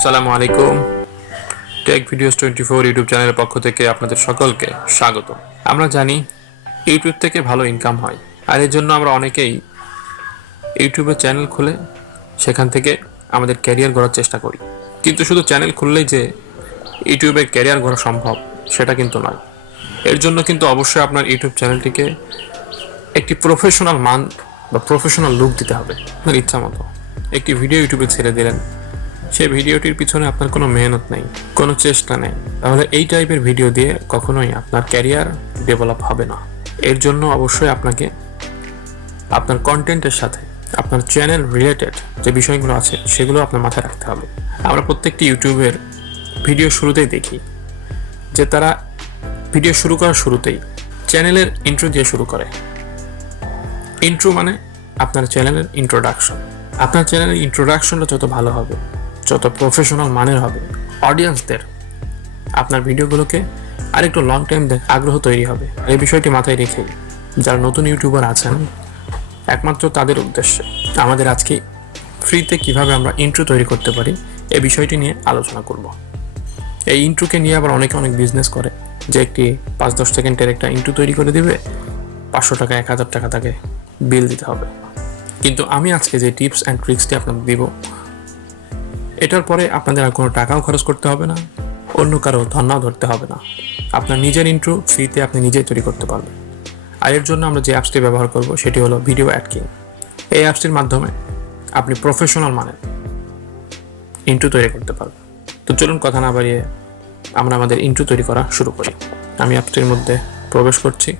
আসসালামু আলাইকুম। Take videos 24 YouTube চ্যানেলের পক্ষ থেকে আপনাদের সকলকে স্বাগত। আমরা জানি ইউটিউব থেকে ভালো ইনকাম হয়, আর এর জন্য আমরা অনেকেই ইউটিউবে চ্যানেল খুলে সেখান থেকে আমাদের ক্যারিয়ার গড়ার চেষ্টা করি। কিন্তু শুধু চ্যানেল খুললেই যে ইউটিউবে ক্যারিয়ার গড়া সম্ভব সেটা কিন্তু নয়। এর জন্য কিন্তু অবশ্যই আপনার ইউটিউব চ্যানেলটিকে একটি প্রফেশনাল মান বা প্রফেশনাল লুক দিতে হবে। আপনার ইচ্ছা মতো একটি ভিডিও ইউটিউবে ছেড়ে দিলেন, সেই ভিডিওটির পিছনে আপনার কোনো মেহনত নেই, কোনো চেষ্টা নেই, তাহলে এই টাইপের ভিডিও দিয়ে কখনোই আপনার ক্যারিয়ার ডেভেলপ হবে না। এর জন্য অবশ্যই আপনাকে আপনার কন্টেন্টের সাথে আপনার চ্যানেল রিলেটেড যে বিষয়গুলো আছে সেগুলো আপনার মাথায় রাখতে হবে। আমরা প্রত্যেকটি ইউটিউবের ভিডিও শুরুতেই দেখি যে তারা ভিডিও শুরু করার শুরুতেই চ্যানেলের ইন্ট্রো দিয়ে শুরু করে। ইন্ট্রো মানে আপনার চ্যানেলের ইন্ট্রোডাকশন। আপনার চ্যানেলের ইন্ট্রোডাকশনটা যত ভালো হবে, যত প্রফেশনাল মানের হবে, অডিয়েন্সদের আপনার ভিডিওগুলোকে আরেকটু লং টাইম আগ্রহ তৈরি হবে। এই বিষয়টি মাথায় রেখে যারা নতুন ইউটিউবার আছেন, একমাত্র তাদের উদ্দেশ্যে আমাদের আজকে ফ্রিতে কিভাবে আমরা ইন্ট্রো তৈরি করতে পারি এই বিষয়টি নিয়ে আলোচনা করব। এই ইন্ট্রোকে নিয়ে আবার অনেকে অনেক বিজনেস করে, যে একটি 5-10 সেকেন্ডের একটা ইন্ট্রো তৈরি করে দিবে, 500 টাকা 1000 টাকা তাকে বিল দিতে হবে। কিন্তু আমি আজকে যে টিপস অ্যান্ড ট্রিক্সটি আপনাদের দিব, এটার পরে আপনাদের আর কোনো টাকাও খরচ করতে হবে না, অন্য কারো ধর্নাও ধরতে হবে না। আপনার নিজের ইন্ট্রো ফ্রিতে আপনি নিজেই তৈরি করতে পারবেন। আর এর জন্য আমরা যে অ্যাপসটি ব্যবহার করব সেটি হলো ভিডিও অ্যাডকিং। এই অ্যাপসটির মাধ্যমে আপনি প্রফেশনাল মানের ইন্ট্রো তৈরি করতে পারবেন। তো চলুন কথা না বাড়িয়ে আমরা আমাদের ইন্ট্রো তৈরি করা শুরু করি। আমি অ্যাপসটির মধ্যে প্রবেশ করছি।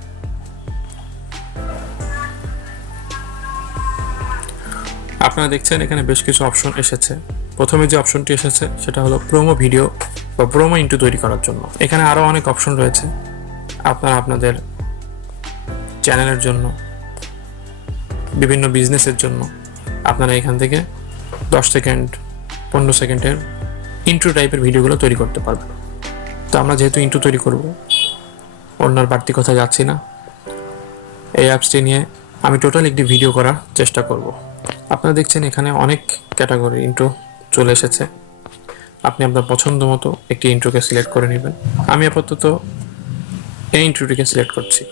আপনারা দেখছেন এখানে বেশ কিছু অপশন এসেছে। প্রথমে যে অপশনটি এসেছে সেটা হলো প্রোমো ভিডিও বা প্রোমো ইন্ট্রো তৈরি করার জন্য। এখানে আরও অনেক অপশন রয়েছে। আপনারা আপনাদের চ্যানেলের জন্য, বিভিন্ন বিজনেসের জন্য আপনারা এখান থেকে 10 সেকেন্ড 15 সেকেন্ডের ইন্ট্রো টাইপের ভিডিওগুলো তৈরি করতে পারবেন। তো আমরা যেহেতু ইন্ট্রো তৈরি করব, অন্যার বাড়তি কথা যাচ্ছি না। এই অ্যাপসটি নিয়ে আমি টোটাল একটি ভিডিও করার চেষ্টা করব। আপনারা দেখছেন এখানে অনেক ক্যাটাগরি ইন্ট্রো চলে এসেছে। আপনি আপনার পছন্দ মতো একটি ইন্ট্রোকে সিলেক্ট করে নেবেন। আমি আপাতত এই ইন্ট্রোটিকে সিলেক্ট করছি।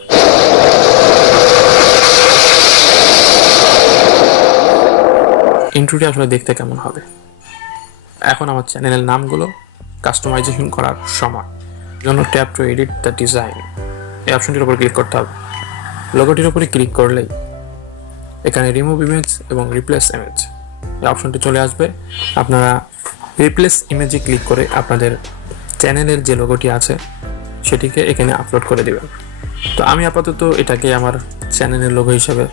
ইন্ট্রোটি আসলে দেখতে কেমন হবে। এখন আমার চ্যানেলের নামগুলো কাস্টমাইজেশন করার সময় জন্য tap two edit the design এই অপশনটির উপর ক্লিক করতে হবে। লোগোটির উপরে ক্লিক করলেই এখানে রিমুভ ইমেজ এবং রিপ্লেস ইমেজ এই অপশনটি চলে আসবে। আপনারা রিপ্লেস ইমেজে ক্লিক করে আপনাদের চ্যানেলের যে লোগোটি আছে সেটিকে এখানে আপলোড করে দেবেন। তো আমি আপাতত এটাকে আমার চ্যানেলের লোগো হিসেবে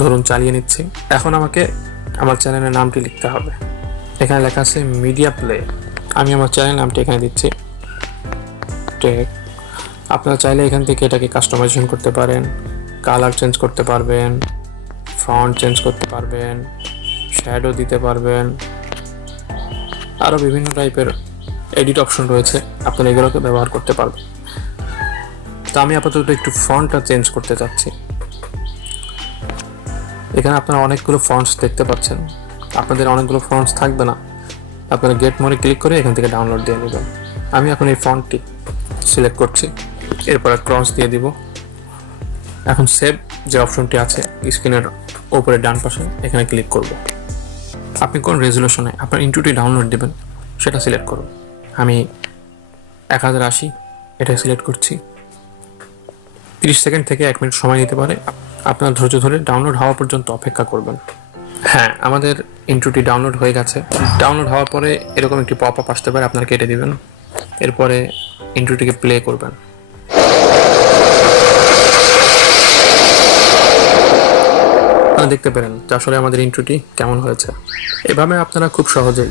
ধরুন চালিয়ে নিচ্ছি। এখন আমাকে আমার চ্যানেলের নামটি লিখতে হবে। এখানে লেখা আছে মিডিয়া প্লে। আমি আমার চ্যানেল নামটি এখানে দিচ্ছি টেক। আপনারা চাইলে এখান থেকে এটাকে কাস্টমাইজেশন করতে পারেন, কালার চেঞ্জ করতে পারবেন, ফন্ট চেঞ্জ করতে পারবেন, শ্যাডো দিতে পারবেন, আরও বিভিন্ন টাইপের এডিট অপশন রয়েছে, আপনারা এগুলোকে ব্যবহার করতে পারবেন। তো আমি আপাতত একটু ফন্টটা চেঞ্জ করতে চাচ্ছি। এখানে আপনারা অনেকগুলো ফন্টস দেখতে পাচ্ছেন। আপনাদের অনেকগুলো ফন্টস থাকবে না, আপনারা গেট মোডে ক্লিক করে এখান থেকে ডাউনলোড দিয়ে নেবেন। আমি এখন এই ফন্টটি সিলেক্ট করছি, এরপর ক্রস দিয়ে দিব। এখন সেভ যে অপশনটি আছে স্ক্রিনের উপরে ডান পাশে, এখানে ক্লিক করব। আপনি কোন রেজুলেশনে আপনার ইন্ট্রোটি ডাউনলোড দেবেন সেটা সিলেক্ট করুন। আমি 1080 এটা সিলেক্ট করছি। 30 সেকেন্ড থেকে 1 মিনিট সময় নিতে পারে। আপনার ধৈর্য ধরে ডাউনলোড হওয়া পর্যন্ত অপেক্ষা করবেন। হ্যাঁ, আমাদের ইন্ট্রোটি ডাউনলোড হয়ে গেছে। ডাউনলোড হওয়ার পরে এরকম একটি পপ আপ আসতে পারে, আপনারা কেটে দিবেন। এরপরে ইন্ট্রোটিকে প্লে করবেন। আপনারা দেখতে পারেন যে আসলে আমাদের ইন্ট্রোটি কেমন হয়েছে। এভাবে আপনারা খুব সহজেই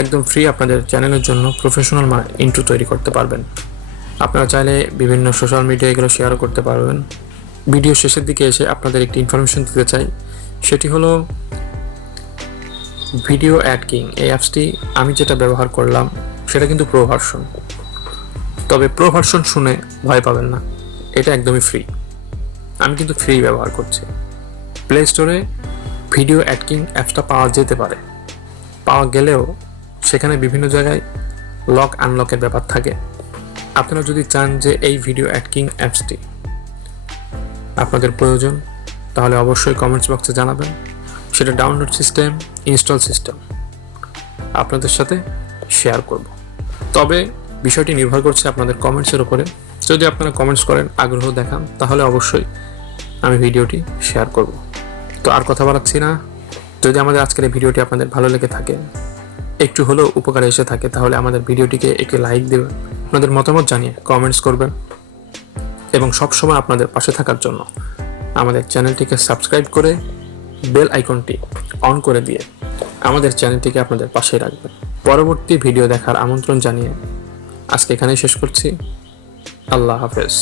একদম ফ্রি আপনাদের চ্যানেলের জন্য প্রফেশনাল ইন্ট্রো তৈরি করতে পারবেন। আপনারা চাইলে বিভিন্ন সোশ্যাল মিডিয়া এগুলো শেয়ারও করতে পারবেন। ভিডিও শেষের দিকে এসে আপনাদের একটি ইনফরমেশন দিতে চাই, সেটি হলো ভিডিও অ্যাডকিং। এই অ্যাপসটি আমি যেটা ব্যবহার করলাম সেটা কিন্তু প্রো ভার্সন। তবে প্রো ভার্সন শুনে ভয় পাবেন না, এটা একদমই ফ্রি। আমি কিন্তু ফ্রি ব্যবহার করছি। প্লে স্টোরে ভিডিও অ্যাডকিং অ্যাপসটা পাওয়া যেতে পারে, পাওয়া গেলেও সেখানে বিভিন্ন জায়গায় লক আনলকের ব্যাপার থাকে। আপনারা যদি চান যে এই ভিডিও অ্যাডকিং অ্যাপসটি আপনাদের প্রয়োজন, তাহলে অবশ্যই কমেন্টস বক্সে জানাবেন। সেটা ডাউনলোড সিস্টেম, ইনস্টল সিস্টেম আপনাদের সাথে শেয়ার করব। তবে বিষয়টি নির্ভর করছে আপনাদের কমেন্টসের উপরে। যদি আপনারা কমেন্টস করেন, আগ্রহ দেখান, তাহলে অবশ্যই আমি ভিডিওটি শেয়ার করব। তো আর কথা বাড়াচ্ছি না। যদি আমাদের আজকের এই ভিডিওটি আপনাদের ভালো লেগে থাকে, একটু হলেও উপকারে এসে থাকে, তাহলে আমাদের ভিডিওটিকে একটি লাইক দেবেন, আপনাদের মতামত জানিয়ে কমেন্টস করবেন এবং সবসময় আপনাদের পাশে থাকার জন্য আমাদের চ্যানেলটিকে সাবস্ক্রাইব করে বেল আইকনটি অন করে দিয়ে আমাদের চ্যানেলটিকে আপনাদের পাশে রাখবেন। পরবর্তী ভিডিও দেখার আমন্ত্রণ জানিয়ে আজকে এখানেই শেষ করছি। আল্লাহ হাফেজ।